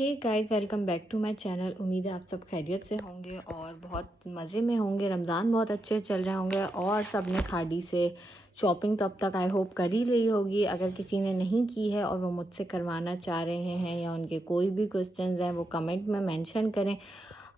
Hey guys, welcome back to my channel. उम्मीद है आप सब खैरियत से होंगे और बहुत मज़े में होंगे। रमज़ान बहुत अच्छे चल रहे होंगे और सब ने खाड़ी से शॉपिंग तो अब तक आई होप कर ही ली होगी। अगर किसी ने नहीं की है और वो मुझसे करवाना चाह रहे हैं या उनके कोई भी क्वेश्चंस हैं वो कमेंट में मेंशन करें।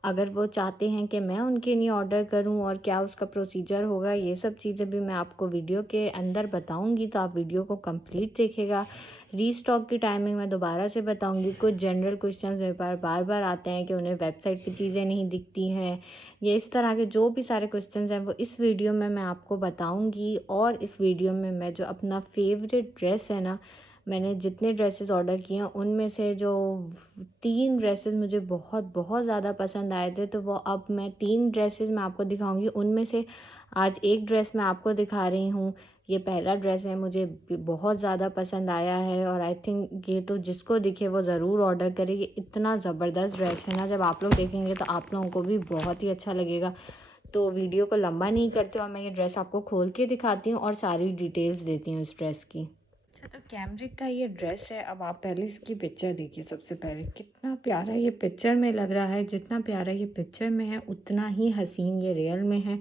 अगर वो चाहते हैं कि मैं उनके लिए ऑर्डर करूं और क्या उसका प्रोसीजर होगा, ये सब चीज़ें भी मैं आपको वीडियो के अंदर बताऊंगी, तो आप वीडियो को कंप्लीट देखिएगा। रीस्टॉक की टाइमिंग मैं दोबारा से बताऊंगी। कुछ जनरल क्वेश्चंस मेरे पास बार बार आते हैं कि उन्हें वेबसाइट पे चीज़ें नहीं दिखती हैं, ये इस तरह के जो भी सारे क्वेश्चंस हैं वो इस वीडियो में मैं आपको बताऊंगी। और इस वीडियो में मैं जो अपना फेवरेट ड्रेस है ना, मैंने जितने ड्रेसेस ऑर्डर किए हैं उनमें से जो 3 ड्रेसेस मुझे बहुत बहुत ज़्यादा पसंद आए थे, तो वो अब मैं 3 ड्रेसेस मैं आपको दिखाऊंगी। उनमें से आज एक ड्रेस मैं आपको दिखा रही हूँ। ये पहला ड्रेस है, मुझे बहुत ज़्यादा पसंद आया है और आई थिंक ये तो जिसको दिखे वो ज़रूर ऑर्डर करे। ये इतना ज़बरदस्त ड्रेस है ना, जब आप लोग देखेंगे तो आप लोगों को भी बहुत ही अच्छा लगेगा। तो वीडियो को लंबा नहीं करते और मैं ये ड्रेस आपको खोल के दिखाती हूँ और सारी डिटेल्स देती हूँ इस ड्रेस की। अच्छा, तो कैमरिक का ये ड्रेस है। अब आप पहले इसकी पिक्चर देखिए। सबसे पहले कितना प्यारा ये पिक्चर में लग रहा है। जितना प्यारा ये पिक्चर में है उतना ही हसीन ये रियल में है।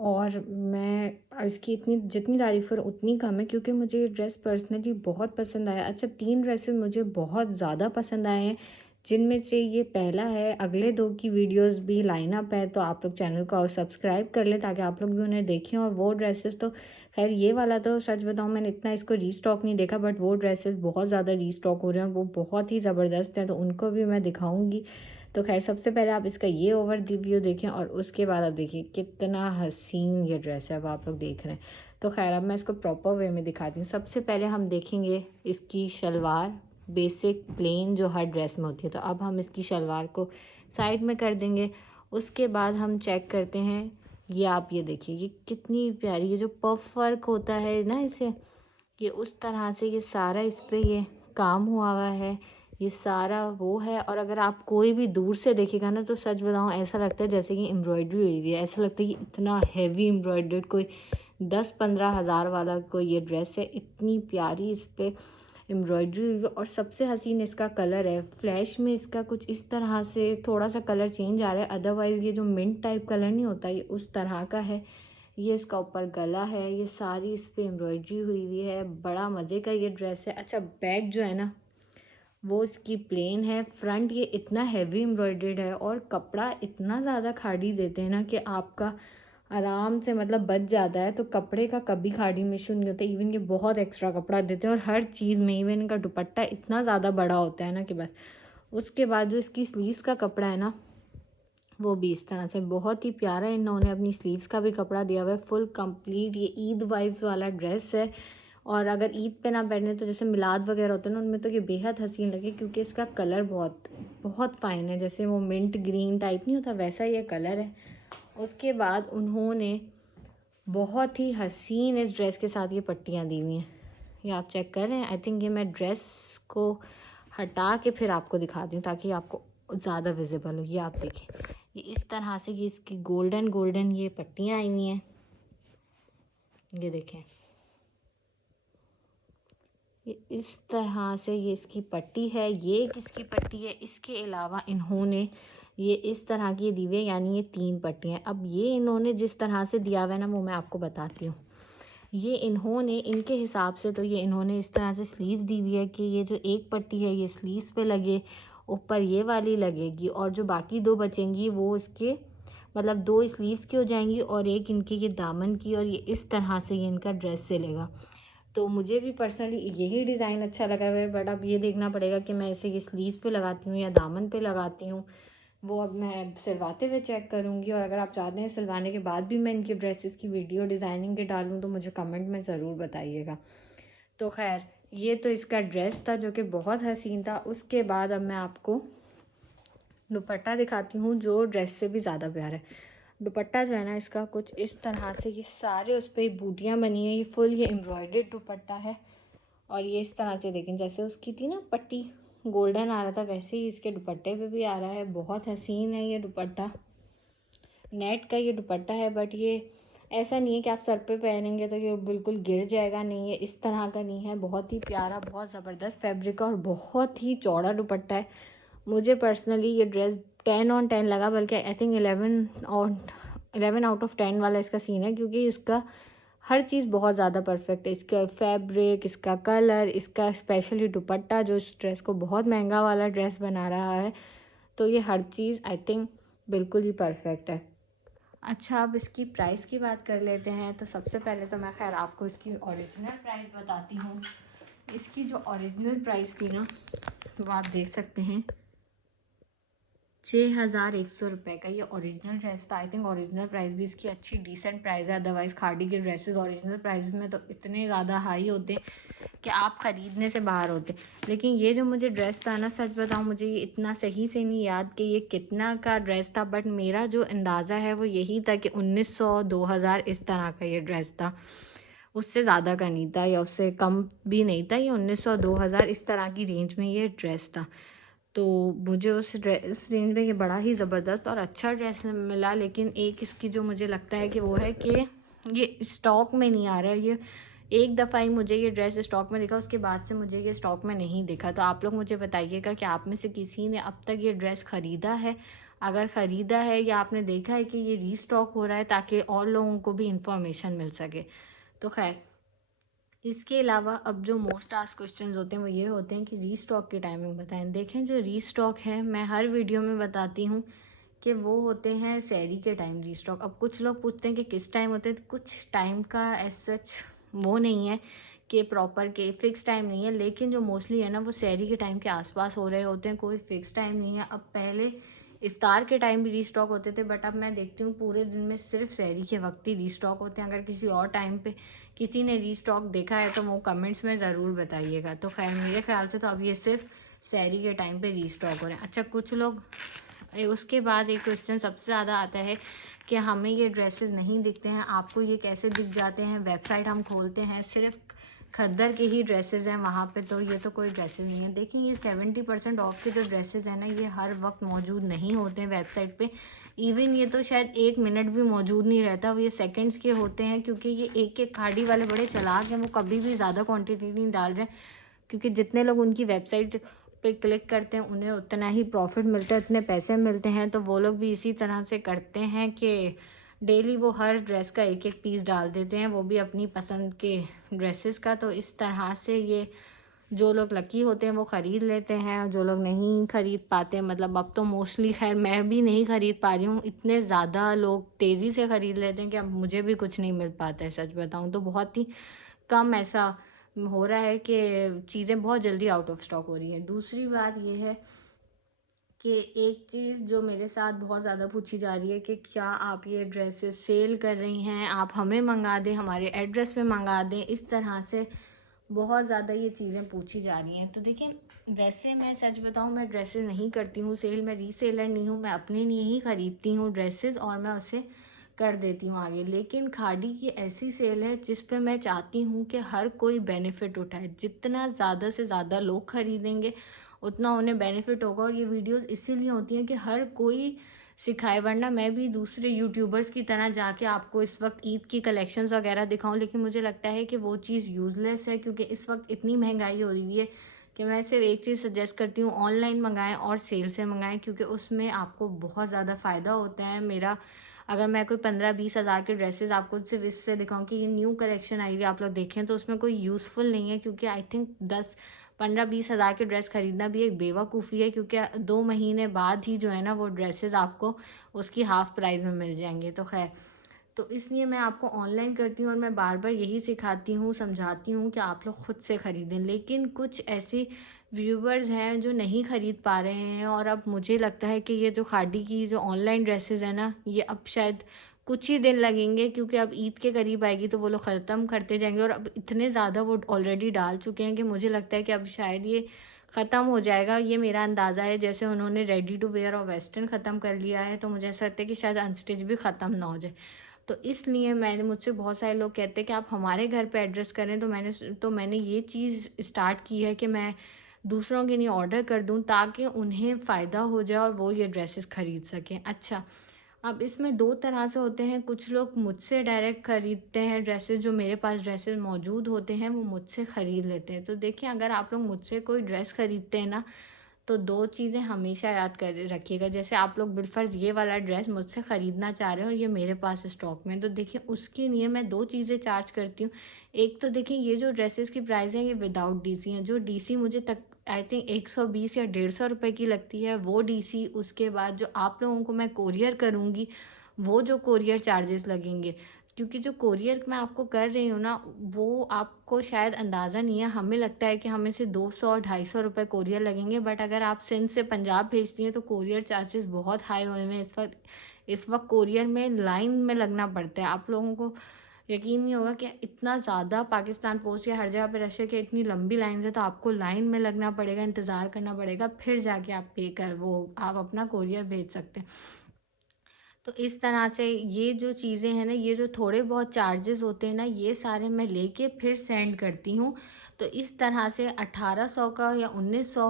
और मैं इसकी इतनी जितनी तारीफ़ करूँ उतनी कम है, क्योंकि मुझे ये ड्रेस पर्सनली बहुत पसंद आया। अच्छा, 3 ड्रेसेस मुझे बहुत ज़्यादा पसंद आए हैं, जिनमें से ये पहला है। अगले 2 की वीडियोस भी लाइन अप है, तो आप लोग चैनल को सब्सक्राइब कर लें ताकि आप लोग भी उन्हें देखें। और वो ड्रेसेस तो खैर, ये वाला तो सच बताऊँ मैंने इतना इसको रीस्टॉक नहीं देखा, बट वो ड्रेसेस बहुत ज़्यादा रीस्टॉक हो रहे हैं और वो बहुत ही ज़बरदस्त हैं, तो उनको भी मैं दिखाऊँगी। तो खैर, सबसे पहले आप इसका ये ओवर व्यू देखें और उसके बाद आप देखिए कितना हसीन ये ड्रेस है। अब आप लोग देख रहे हैं, तो खैर अब मैं इसको प्रॉपर वे में दिखाती हूँ। सबसे पहले हम देखेंगे इसकी शलवार, बेसिक प्लेन जो हर ड्रेस में होती है। तो अब हम इसकी शलवार को साइड में कर देंगे। उसके बाद हम चेक करते हैं, ये आप ये देखिए ये कितनी प्यारी, ये जो पफ वर्क होता है ना इसे, ये उस तरह से ये सारा इस पे ये काम हुआ हुआ है, ये सारा वो है। और अगर आप कोई भी दूर से देखेगा ना तो सच बताऊँ ऐसा लगता है जैसे कि एम्ब्रॉयडरी हुई हुई है। ऐसा लगता है कि इतना हैवी एम्ब्रॉयडर्ड, कोई 10-15 हज़ार वाला कोई ये ड्रेस है। इतनी प्यारी इस पे एम्ब्रॉयडरी हुई है। और सबसे हसीन इसका कलर है। फ्लैश में इसका कुछ इस तरह से थोड़ा सा कलर चेंज आ रहा है, अदरवाइज़ ये जो मिंट टाइप कलर नहीं होता ये उस तरह का है। ये इसका ऊपर गला है, ये सारी इस पे एम्ब्रॉयडरी हुई हुई है। बड़ा मज़े का ये ड्रेस है। अच्छा, बैक जो है ना वो इसकी प्लेन है। फ्रंट ये इतना हैवी एम्ब्रॉयडर्ड है और कपड़ा इतना ज़्यादा खाड़ी देते हैं ना कि आपका आराम से मतलब बच जाता है। तो कपड़े का कभी खाड़ी में इशू नहीं होता। इवन ये बहुत एक्स्ट्रा कपड़ा देते हैं और हर चीज़ में, इवन इनका दुपट्टा इतना ज़्यादा बड़ा होता है ना कि बस। उसके बाद जो इसकी स्लीव्स का कपड़ा है ना, वो भी इस तरह से बहुत ही प्यारा इन्होंने अपनी स्लीव्स का भी कपड़ा दिया हुआ है। फुल कंप्लीट ये ईद वाइब्स वाला ड्रेस है। और अगर ईद पे ना पहने तो जैसे मिलाद वगैरह होते हैं ना, उनमें तो ये बेहद हसीन लगे, क्योंकि इसका कलर बहुत बहुत फाइन है। जैसे वो मिंट ग्रीन टाइप नहीं होता, वैसा ये कलर है। उसके बाद उन्होंने बहुत ही हसीन इस ड्रेस के साथ ये पट्टियाँ दी हुई हैं, ये आप चेक कर रहे हैं। आई थिंक ये मैं ड्रेस को हटा के फिर आपको दिखाती हूँ ताकि आपको ज़्यादा विजिबल हो। ये आप देखें, ये इस तरह से ये इसकी गोल्डन गोल्डन ये पट्टियाँ आई हुई हैं। ये देखें, ये इस तरह से ये इसकी पट्टी है। ये किसकी पट्टी है? इसके अलावा इन्होंने ये इस तरह की दी हुई है, यानी ये 3 पट्टियाँ हैं। अब ये इन्होंने जिस तरह से दिया हुआ है ना, वो मैं आपको बताती हूँ। ये इन्होंने इनके हिसाब से तो ये इन्होंने इस तरह से स्लीव्स दी हुई है कि ये जो एक पट्टी है ये स्लीव्स पे लगे, ऊपर ये वाली लगेगी, और जो बाकी 2 बचेंगी वो इसके मतलब 2 स्लीव्स की हो जाएंगी और एक इनकी ये दामन की। और ये इस तरह से ये इनका ड्रेस सिलेगा। तो मुझे भी पर्सनली यही डिज़ाइन अच्छा लगा हुआ है, बट अब ये देखना पड़ेगा कि मैं इसे ये स्लीव्स पे लगाती हूँ या दामन पे लगाती हूँ। वो अब मैं सिलवाते हुए चेक करूँगी। और अगर आप चाहते हैं सिलवाने के बाद भी मैं इनकी ड्रेसेस की वीडियो डिज़ाइनिंग के डालूँ तो मुझे कमेंट में ज़रूर बताइएगा। तो खैर, ये तो इसका ड्रेस था जो कि बहुत हसीन था। उसके बाद अब मैं आपको दुपट्टा दिखाती हूँ जो ड्रेस से भी ज़्यादा प्यारा है। दुपट्टा जो है ना इसका कुछ इस तरह से, ये सारे उस पर बूटियाँ बनी हैं। ये फुल ये एम्ब्रॉयडर्ड दुपट्टा है। और ये इस तरह से देखें, जैसे उसकी थी ना पट्टी गोल्डन आ रहा था, वैसे ही इसके दुपट्टे पे भी आ रहा है। बहुत हसीन है ये दुपट्टा। नेट का ये दुपट्टा है, बट ये ऐसा नहीं है कि आप सर पे पहनेंगे तो ये बिल्कुल गिर जाएगा, नहीं है इस तरह का नहीं है। बहुत ही प्यारा, बहुत ज़बरदस्त फैब्रिक का और बहुत ही चौड़ा दुपट्टा है। मुझे पर्सनली ये ड्रेस 10/10 लगा, बल्कि आई थिंक 11/10 वाला इसका सीन है, क्योंकि इसका हर चीज़ बहुत ज़्यादा परफेक्ट है। इसका फैब्रिक, इसका कलर, इसका स्पेशली दुपट्टा जो इस ड्रेस को बहुत महंगा वाला ड्रेस बना रहा है, तो ये हर चीज़ आई थिंक बिल्कुल ही परफेक्ट है। अच्छा, अब इसकी प्राइस की बात कर लेते हैं। तो सबसे पहले तो मैं खैर आपको इसकी ओरिजिनल प्राइस बताती हूँ। इसकी जो ओरिजिनल प्राइस थी ना, वो आप देख सकते हैं 6100 रुपये का ये ओरिजिनल ड्रेस था। आई थिंक ओरिजिनल प्राइस भी इसकी अच्छी डिसेंट प्राइस है। अदरवाइज़ खादी के ड्रेसेस ओरिजिनल प्राइस में तो इतने ज़्यादा हाई होते कि आप ख़रीदने से बाहर होते। लेकिन ये जो मुझे ड्रेस था ना, सच बताऊँ मुझे ये इतना सही से नहीं याद कि ये कितना का ड्रेस था, बट मेरा जो अंदाज़ा है वो यही था कि 1900-2000 इस तरह का ये ड्रेस था। उससे ज़्यादा का नहीं था या उससे कम भी नहीं था। ये 1900-2000 इस तरह की रेंज में ये ड्रेस था। तो मुझे उस रेंज में ये बड़ा ही ज़बरदस्त और अच्छा ड्रेस मिला। लेकिन एक इसकी जो मुझे लगता है कि वो है कि ये स्टॉक में नहीं आ रहा है। ये एक दफ़ा ही मुझे ये ड्रेस स्टॉक में दिखा, उसके बाद से मुझे ये स्टॉक में नहीं दिखा। तो आप लोग मुझे बताइएगा कि आप में से किसी ने अब तक ये ड्रेस ख़रीदा है। अगर ख़रीदा है या आपने देखा है कि ये रीस्टॉक हो रहा है, ताकि और लोगों को भी इंफॉर्मेशन मिल सके। तो खैर, इसके अलावा अब जो मोस्ट आस्क्ड क्वेश्चंस होते हैं वो ये होते हैं कि रीस्टॉक की टाइमिंग बताएं। देखें, जो रीस्टॉक है मैं हर वीडियो में बताती हूँ कि वो होते हैं सहरी के टाइम रीस्टॉक। अब कुछ लोग पूछते हैं कि किस टाइम होते हैं, कुछ टाइम का एज सच वो नहीं है कि प्रॉपर के फिक्स टाइम नहीं है। लेकिन जो मोस्टली है ना, वो सहरी के टाइम के आसपास हो रहे होते हैं, कोई फिक्स टाइम नहीं है। अब पहले इफ्तार के टाइम भी रीस्टॉक होते थे, बट अब मैं देखती हूँ पूरे दिन में सिर्फ सहरी के वक्त ही रीस्टॉक होते हैं। अगर किसी और टाइम पे किसी ने रीस्टॉक देखा है तो वो कमेंट्स में ज़रूर बताइएगा। तो खैर, मेरे ख्याल से तो अब ये सिर्फ सहरी के टाइम पे रीस्टॉक हो रहे हैं। अच्छा, कुछ लोग उसके बाद एक क्वेश्चन सबसे ज़्यादा आता है कि हमें ये ड्रेसेस नहीं दिखते हैं, आपको ये कैसे दिख जाते हैं? वेबसाइट हम खोलते हैं, सिर्फ खद्दर के ही ड्रेसेस हैं वहाँ पे, तो ये तो कोई ड्रेसेस नहीं है। देखिए, ये 70% ऑफ के जो ड्रेसेस हैं ना, ये हर वक्त मौजूद नहीं होते हैं वेबसाइट पे। इवन ये तो शायद 1 मिनट भी मौजूद नहीं रहता, वो ये सेकंड्स के होते हैं, क्योंकि ये एक खाड़ी वाले बड़े चालाक हैं। वो कभी भी ज़्यादा क्वान्टिटी नहीं डाल रहे हैं, क्योंकि जितने लोग उनकी वेबसाइट पे क्लिक करते हैं उन्हें उतना ही प्रॉफिट मिलता है, उतने पैसे मिलते हैं। तो वो लोग भी इसी तरह से करते हैं कि डेली वो हर ड्रेस का एक पीस डाल देते हैं, वो भी अपनी पसंद के ड्रेसेस का। तो इस तरह से ये जो लोग लकी होते हैं वो ख़रीद लेते हैं, और जो लोग नहीं ख़रीद पाते, मतलब अब तो मोस्टली खैर मैं भी नहीं ख़रीद पा रही हूँ, इतने ज़्यादा लोग तेज़ी से ख़रीद लेते हैं कि अब मुझे भी कुछ नहीं मिल पाता है। सच बताऊँ तो बहुत ही कम ऐसा हो रहा है कि चीज़ें बहुत जल्दी आउट ऑफ स्टॉक हो रही हैं। दूसरी बात ये है कि एक चीज़ जो मेरे साथ बहुत ज़्यादा पूछी जा रही है कि क्या आप ये ड्रेसेस सेल कर रही हैं, आप हमें मंगा दें, हमारे एड्रेस पे मंगा दें। इस तरह से बहुत ज़्यादा ये चीज़ें पूछी जा रही हैं। तो देखिए, वैसे मैं सच बताऊँ, मैं ड्रेसेस नहीं करती हूँ सेल, मैं रीसेलर नहीं हूँ, मैं अपने लिए ही ख़रीदती हूँ ड्रेसेस और मैं उसे कर देती हूँ आगे। लेकिन खादी की ऐसी सेल है जिस पे मैं चाहती हूँ कि हर कोई बेनिफिट उठाए। जितना ज़्यादा से ज़्यादा लोग ख़रीदेंगे उतना उन्हें बेनिफिट होगा। और ये वीडियोस इसीलिए होती हैं कि हर कोई सिखाए, वरना मैं भी दूसरे यूट्यूबर्स की तरह जाके आपको इस वक्त ईद की कलेक्शंस वगैरह दिखाऊं, लेकिन मुझे लगता है कि वो चीज़ यूज़लेस है, क्योंकि इस वक्त इतनी महंगाई हो रही है कि मैं सिर्फ एक चीज़ सजेस्ट करती हूँ, ऑनलाइन मंगाएं और सेल से मंगाएं, क्योंकि उसमें आपको बहुत ज़्यादा फ़ायदा होता है। मेरा अगर मैं कोई 15-20 हज़ार के ड्रेसेस आपको सिर्फ इससे दिखाऊं कि ये न्यू कलेक्शन आई है, आप लोग देखें, तो उसमें कोई यूज़फुल नहीं है, क्योंकि आई थिंक 10-15-20 हज़ार के ड्रेस ख़रीदना भी एक बेवकूफ़ी है, क्योंकि 2 महीने बाद ही जो है ना वो ड्रेसेस आपको उसकी हाफ़ प्राइस में मिल जाएंगे। तो खैर, तो इसलिए मैं आपको ऑनलाइन करती हूँ और मैं बार बार यही सिखाती हूँ, समझाती हूँ कि आप लोग ख़ुद से ख़रीदें। लेकिन कुछ ऐसी व्यूवर्स हैं जो नहीं ख़रीद पा रहे हैं, और अब मुझे लगता है कि ये जो खादी की जो ऑनलाइन ड्रेसेस है ना, ये अब शायद कुछ ही दिन लगेंगे, क्योंकि अब ईद के करीब आएगी तो वो लोग ख़त्म करते जाएंगे। और अब इतने ज़्यादा वो ऑलरेडी डाल चुके हैं कि मुझे लगता है कि अब शायद ये ख़त्म हो जाएगा, ये मेरा अंदाज़ा है। जैसे उन्होंने रेडी टू वेयर और वेस्टर्न ख़त्म कर लिया है, तो मुझे ऐसा लगता है कि शायद अनस्टिच भी ख़त्म ना हो जाए। तो इसलिए मुझसे बहुत सारे लोग कहते हैं कि आप हमारे घर पे एड्रेस करें, तो मैंने ये चीज़ स्टार्ट की है कि मैं दूसरों के लिए ऑर्डर कर दूं, ताकि उन्हें फ़ायदा हो जाए और वो ये ड्रेसेस ख़रीद सकें। अच्छा, अब इसमें 2 तरह से होते हैं। कुछ लोग मुझसे डायरेक्ट ख़रीदते हैं ड्रेसेस, जो मेरे पास ड्रेसेस मौजूद होते हैं वो मुझसे ख़रीद लेते हैं। तो देखिए, अगर आप लोग मुझसे कोई ड्रेस ख़रीदते हैं ना, तो 2 चीज़ें हमेशा याद कर रखिएगा। जैसे आप लोग बिलफ़र्ज़ ये वाला ड्रेस मुझसे ख़रीदना चाह रहे हो और ये मेरे पास स्टॉक में है, तो देखिए उसके लिए मैं 2 चीज़ें चार्ज करती हूँ। एक तो देखिए ये जो ड्रेसेस की प्राइस है ये विदाउट डीसी है, जो डीसी मुझे तक आई थिंक 120 या 150 रुपए की लगती है वो डीसी। उसके बाद जो आप लोगों को मैं कोरियर करूँगी, वो जो कोरियर चार्जेस लगेंगे, क्योंकि जो कोरियर मैं आपको कर रही हूँ ना, वो आपको शायद अंदाज़ा नहीं है। हमें लगता है कि हमें से 200 250 रुपए कोरियर लगेंगे, बट अगर आप सिंध से पंजाब भेजती हैं तो कोरियर चार्जेस बहुत हाई हुए हैं इस वक्त। इस वक्त कोरियर में लाइन में लगना पड़ता है। आप लोगों को यकीन नहीं होगा कि इतना ज़्यादा पाकिस्तान पोस्ट या हर जगह पे रश है कि इतनी लंबी लाइन है, तो आपको लाइन में लगना पड़ेगा, इंतज़ार करना पड़ेगा, फिर जाके आप पे कर वो आप अपना कोरियर भेज सकते हैं। तो इस तरह से ये जो चीज़ें हैं ना, ये जो थोड़े बहुत चार्जेस होते हैं ना, ये सारे मैं लेके फिर सेंड करती हूँ। तो इस तरह से 1800 का या 1900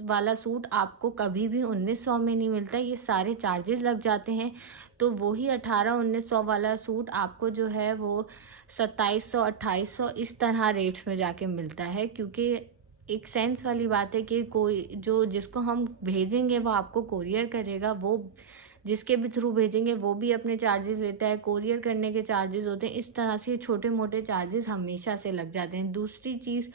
वाला सूट आपको कभी भी 1900 में नहीं मिलता, ये सारे चार्जेस लग जाते हैं। तो वही 1800-1900 वाला सूट आपको जो है वो 2700-2800 इस तरह रेट्स में जाके मिलता है, क्योंकि एक सेंस वाली बात है कि कोई जो जिसको हम भेजेंगे वो आपको कोरियर करेगा, वो जिसके भी थ्रू भेजेंगे वो भी अपने चार्जेस लेता है, कोरियर करने के चार्जेस होते हैं। इस तरह से छोटे मोटे चार्जेस हमेशा से लग जाते हैं। दूसरी चीज़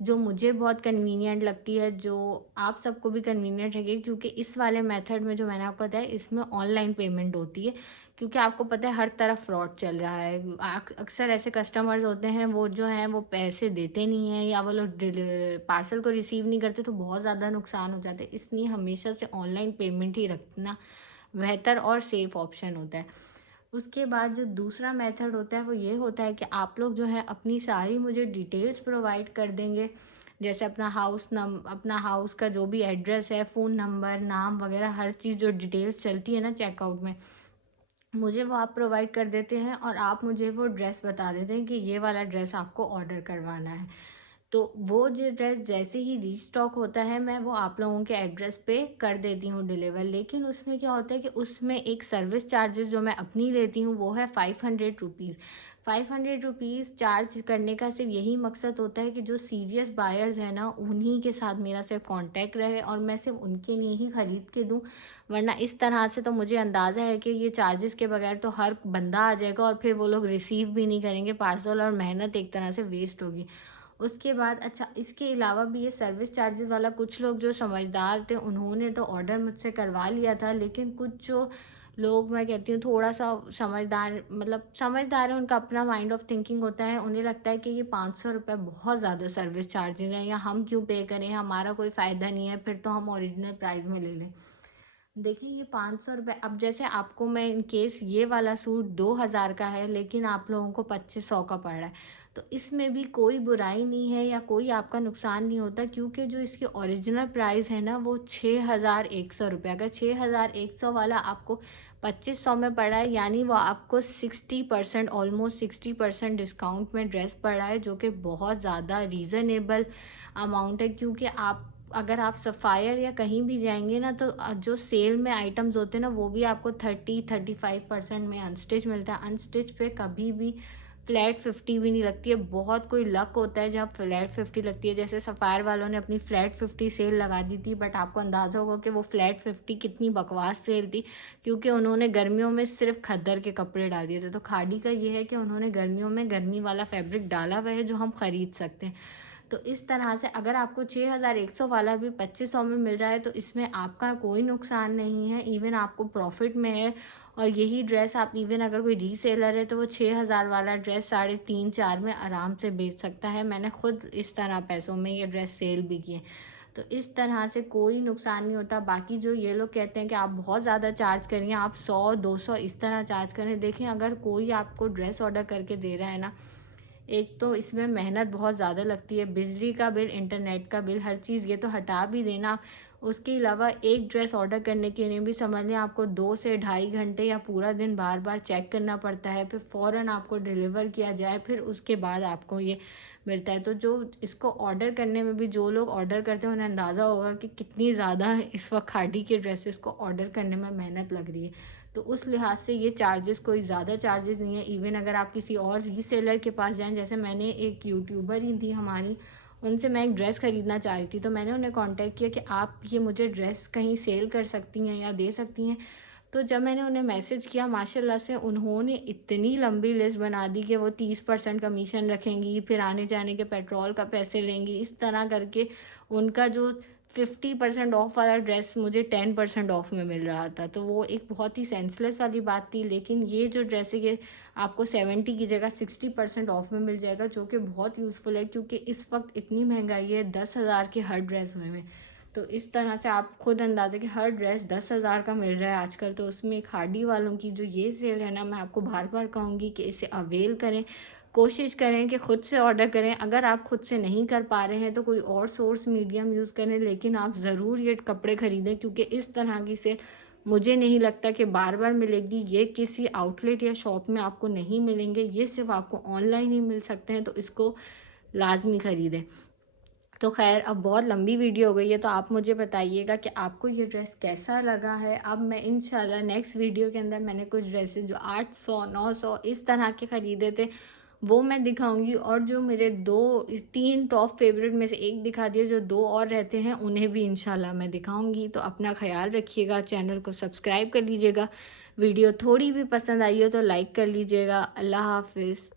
जो मुझे बहुत कन्वीनियंट लगती है, जो आप सबको भी कन्वीनियंट रहेगी, क्योंकि इस वाले मेथड में जो मैंने आपको बताया इसमें ऑनलाइन पेमेंट होती है, क्योंकि आपको पता है हर तरफ फ्रॉड चल रहा है। अक्सर ऐसे कस्टमर्स होते हैं वो जो हैं वो पैसे देते नहीं हैं, या वो लोग पार्सल को रिसीव नहीं करते, तो बहुत ज़्यादा नुकसान हो जाते हैं। इसलिए हमेशा से ऑनलाइन पेमेंट ही रखना बेहतर और सेफ़ ऑप्शन होता है। उसके बाद जो दूसरा मेथड होता है वो ये होता है कि आप लोग जो है अपनी सारी मुझे डिटेल्स प्रोवाइड कर देंगे। जैसे अपना हाउस का जो भी एड्रेस है, फ़ोन नंबर, नाम वगैरह हर चीज़ जो डिटेल्स चलती है ना चेकआउट में, मुझे वो आप प्रोवाइड कर देते हैं और आप मुझे वो ड्रेस बता देते हैं कि ये वाला ड्रेस आपको ऑर्डर करवाना है। तो वो जो ड्रेस जैसे ही रीस्टॉक होता है, मैं वो आप लोगों के एड्रेस पे कर देती हूँ डिलीवर। लेकिन उसमें क्या होता है कि उसमें एक सर्विस चार्जेस जो मैं अपनी लेती हूँ वो है 500 रुपीज़। 500 रुपीज़ चार्ज करने का सिर्फ यही मकसद होता है कि जो सीरियस बायर्स हैं ना, उन्हीं के साथ मेरा सिर्फ कांटेक्ट रहे और मैं सिर्फ उनके लिए ही ख़रीद के दूँ। वरना इस तरह से तो मुझे अंदाज़ा है कि ये चार्जेस के बगैर तो हर बंदा आ जाएगा और फिर वो लोग रिसीव भी नहीं करेंगे पार्सल, और मेहनत एक तरह से वेस्ट होगी। उसके बाद अच्छा, इसके अलावा भी ये सर्विस चार्जेस वाला, कुछ लोग जो समझदार थे उन्होंने तो ऑर्डर मुझसे करवा लिया था, लेकिन कुछ जो लोग, मैं कहती हूँ थोड़ा सा समझदार, मतलब समझदार है, उनका अपना माइंड ऑफ थिंकिंग होता है, उन्हें लगता है कि ये 500 रुपये बहुत ज़्यादा सर्विस चार्जेस हैं, या हम क्यों पे करें, हमारा कोई फ़ायदा नहीं है, फिर तो हम ओरिजिनल प्राइस में ले लें। देखिए ये 500 रुपये, अब जैसे आपको मैं इन केस ये वाला सूट 2000 का है लेकिन आप लोगों को 2500 का पड़ रहा है, तो इसमें भी कोई बुराई नहीं है या कोई आपका नुकसान नहीं होता, क्योंकि जो इसकी ओरिजिनल प्राइस है ना वो 6100 रुपये का, 6100 वाला आपको 2500 में पड़ा है, यानी वो आपको 60% ऑलमोस्ट 60% डिस्काउंट में ड्रेस पड़ा है, जो कि बहुत ज़्यादा रीज़नेबल अमाउंट है। क्योंकि आप अगर आप सफ़ायर या कहीं भी जाएंगे ना, तो जो सेल में आइटम्स होते हैं ना वो भी आपको 30-35% में अनस्टिच मिलता है। अनस्टिच पे कभी भी फ्लैट 50 भी नहीं लगती है। बहुत कोई लक होता है जब फ्लैट 50 लगती है, जैसे सफ़ायर वालों ने अपनी फ्लैट 50 सेल लगा दी थी, बट आपको अंदाज़ा होगा कि वो फ्लैट 50 कितनी बकवास सेल थी, क्योंकि उन्होंने गर्मियों में सिर्फ खद्दर के कपड़े डाल दिए थे। तो खाड़ी का ये है कि उन्होंने गर्मियों में गर्मी वाला फैब्रिक डाला हुआ है जो हम ख़रीद सकते हैं। तो इस तरह से अगर आपको 6100 वाला भी 2500 में मिल रहा है, तो इसमें आपका कोई नुकसान नहीं है, इवन आपको प्रॉफिट में है। और यही ड्रेस आप इवन अगर कोई रीसेलर है तो वो 6000 वाला ड्रेस 3.5-4 में आराम से बेच सकता है। मैंने खुद इस तरह पैसों में ये ड्रेस सेल भी किए। तो इस तरह से कोई नुकसान नहीं होता। बाकी जो ये लोग कहते हैं कि आप बहुत ज़्यादा चार्ज करिए, आप 100-200 इस तरह चार्ज करें, देखें अगर कोई आपको ड्रेस ऑर्डर करके दे रहा है ना, एक तो इसमें मेहनत बहुत ज़्यादा लगती है, बिजली का बिल, इंटरनेट का बिल, हर चीज़, ये तो हटा भी देना। उसके अलावा एक ड्रेस ऑर्डर करने के लिए भी समझ लें आपको 2 से ढाई घंटे या पूरा दिन बार बार चेक करना पड़ता है, फिर फ़ौरन आपको डिलीवर किया जाए, फिर उसके बाद आपको ये मिलता है। तो जो इसको ऑर्डर करने में भी जो लोग ऑर्डर करते हैं उन्हें अंदाज़ा होगा कि कितनी ज़्यादा इस वक्त खादी के ड्रेसेस को ऑर्डर करने में मेहनत लग रही है। तो उस लिहाज से ये चार्जेस कोई ज़्यादा चार्जेस नहीं है। इवन अगर आप किसी और रीसेलर के पास जाएं, जैसे मैंने एक यूट्यूबर ही थी हमारी, उनसे मैं एक ड्रेस ख़रीदना चाह रही थी, तो मैंने उन्हें कांटेक्ट किया कि आप ये मुझे ड्रेस कहीं सेल कर सकती हैं या दे सकती हैं। तो जब मैंने उन्हें मैसेज किया, माशाल्लाह से उन्होंने इतनी लंबी लिस्ट बना दी कि वो 30% कमीशन रखेंगी, फिर आने जाने के पेट्रोल का पैसे लेंगी। इस तरह करके उनका जो 50% ऑफ वाला ड्रेस मुझे 10% ऑफ में मिल रहा था। तो वो एक बहुत ही सेंसलेस वाली बात थी। लेकिन ये जो ड्रेस है, ये आपको 70 की जगह 60% ऑफ में मिल जाएगा, जो कि बहुत यूज़फुल है, क्योंकि इस वक्त इतनी महंगाई है, 10,000 के हर ड्रेस में। तो इस तरह से आप खुद अंदाज़ा कि हर ड्रेस 10,000 का मिल रहा है आजकल। तो उसमें खादी वालों की जो ये सेल है ना, मैं आपको बार बार कहूँगी कि इसे अवेल करें। कोशिश करें कि ख़ुद से ऑर्डर करें। अगर आप खुद से नहीं कर पा रहे हैं तो कोई और सोर्स मीडियम यूज़ करें, लेकिन आप ज़रूर ये कपड़े ख़रीदें, क्योंकि इस तरह की सेल मुझे नहीं लगता कि बार बार मिलेगी। ये किसी आउटलेट या शॉप में आपको नहीं मिलेंगे, ये सिर्फ आपको ऑनलाइन ही मिल सकते हैं। तो इसको लाजमी ख़रीदें। तो खैर, अब बहुत लंबी वीडियो हो गई है, तो आप मुझे बताइएगा कि आपको ये ड्रेस कैसा लगा है। अब मैं इंशाल्लाह नेक्स्ट वीडियो के अंदर मैंने कुछ ड्रेसेस जो 800 900 इस तरह के ख़रीदे थे वो मैं दिखाऊंगी, और जो मेरे 3 टॉप फेवरेट में से एक दिखा दिए, जो 2 और रहते हैं उन्हें भी इंशाल्लाह मैं दिखाऊंगी। तो अपना ख्याल रखिएगा, चैनल को सब्सक्राइब कर लीजिएगा। वीडियो थोड़ी भी पसंद आई हो तो लाइक कर लीजिएगा। अल्लाह हाफिज़।